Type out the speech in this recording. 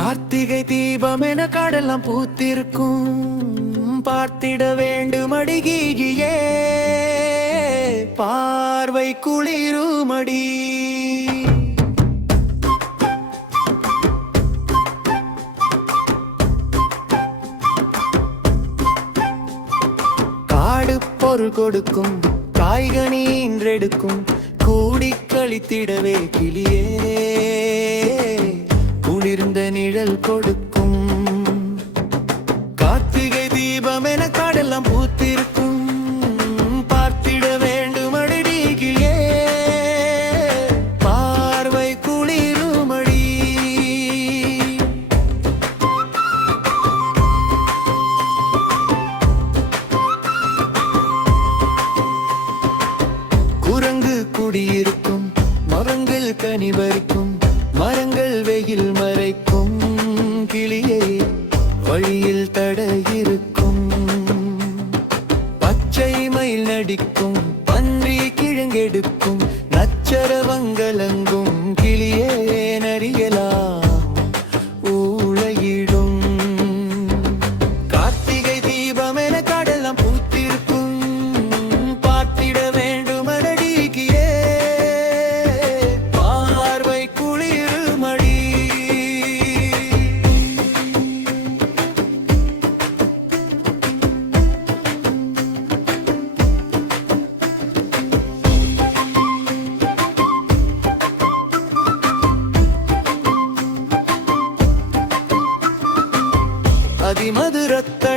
கார்த்திகை தீபம் என கடலாம் பூத்திருக்கும் பார்த்திட வேண்டும் அடிகியே பார்வை குளிருமடி. காடு பொருள் கொடுக்கும் காய்கனி இன்றெடுக்கும் கூடி கழித்திடவே கிளியே குளிர்ந்த நிழல் கொடுக்கும். கார்த்திகை தீபம் என காடெல்லாம் பூத்திருக்கும் பார்த்திட வேண்டும் அடிகியே பார்வை குளிருமடி. குரங்கு குடியிருக்கும் மரங்கள் கனிபறிக்கும் மரங்கள் வெயில் மறைக்கும் கிளியே வழியில் தடையிருக்கும். பச்சை மயில் நடிக்கும் பன்றி கிழங்கெடுக்கும் நச்சரவங்கலங்கும் கிளியே நரியலாம் ஊழையிடும். கார்த்திகை தீபம் என கடலாம் பூத்திருக்கும் பார்த்திட வேண்டும் அடிகியே பார்வை குளிருமடி. அதிமதுரத்த